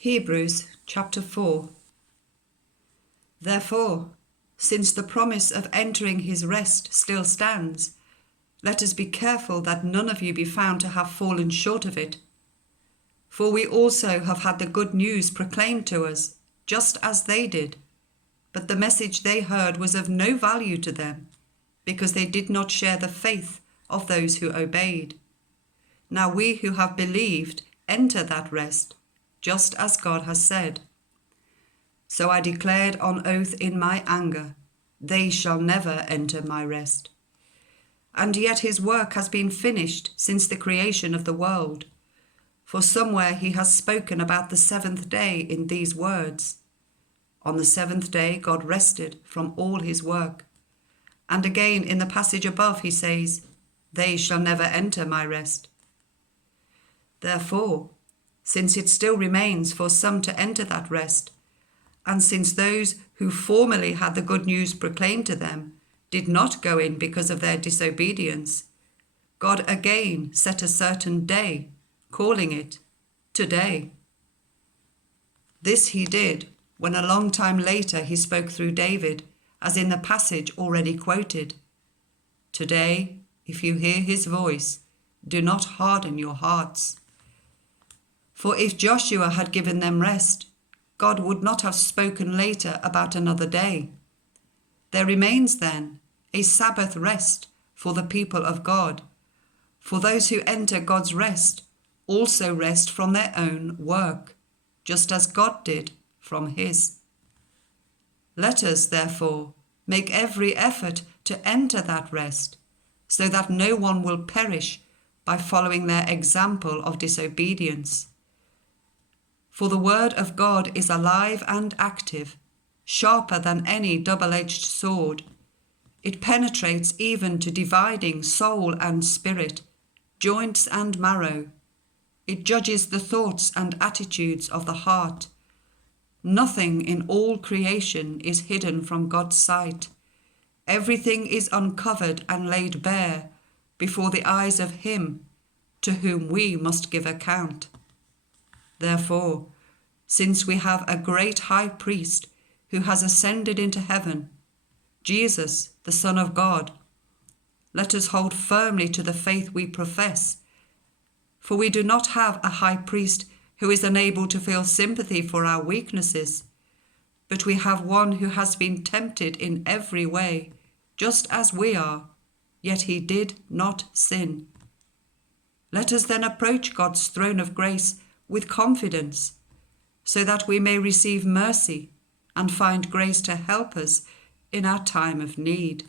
Hebrews chapter 4. Therefore, since the promise of entering his rest still stands, let us be careful that none of you be found to have fallen short of it. For we also have had the good news proclaimed to us, just as they did. But the message they heard was of no value to them, because they did not share the faith of those who obeyed. Now we who have believed enter that rest, just as God has said. So I declared on oath in my anger, they shall never enter my rest. And yet his work has been finished since the creation of the world. For somewhere he has spoken about the seventh day in these words. On the seventh day God rested from all his work. And again in the passage above he says, they shall never enter my rest. Therefore, since it still remains for some to enter that rest, and since those who formerly had the good news proclaimed to them did not go in because of their disobedience, God again set a certain day, calling it today. This he did when a long time later he spoke through David, as in the passage already quoted. Today, if you hear his voice, do not harden your hearts. For if Joshua had given them rest, God would not have spoken later about another day. There remains then a Sabbath rest for the people of God. For those who enter God's rest also rest from their own work, just as God did from his. Let us, therefore, make every effort to enter that rest, so that no one will perish by following their example of disobedience. For the word of God is alive and active, sharper than any double-edged sword. It penetrates even to dividing soul and spirit, joints and marrow. It judges the thoughts and attitudes of the heart. Nothing in all creation is hidden from God's sight. Everything is uncovered and laid bare before the eyes of him to whom we must give account. Therefore, since we have a great high priest who has ascended into heaven, Jesus, the Son of God, let us hold firmly to the faith we profess. For we do not have a high priest who is unable to feel sympathy for our weaknesses, but we have one who has been tempted in every way, just as we are, yet he did not sin. Let us then approach God's throne of grace with confidence, so that we may receive mercy and find grace to help us in our time of need.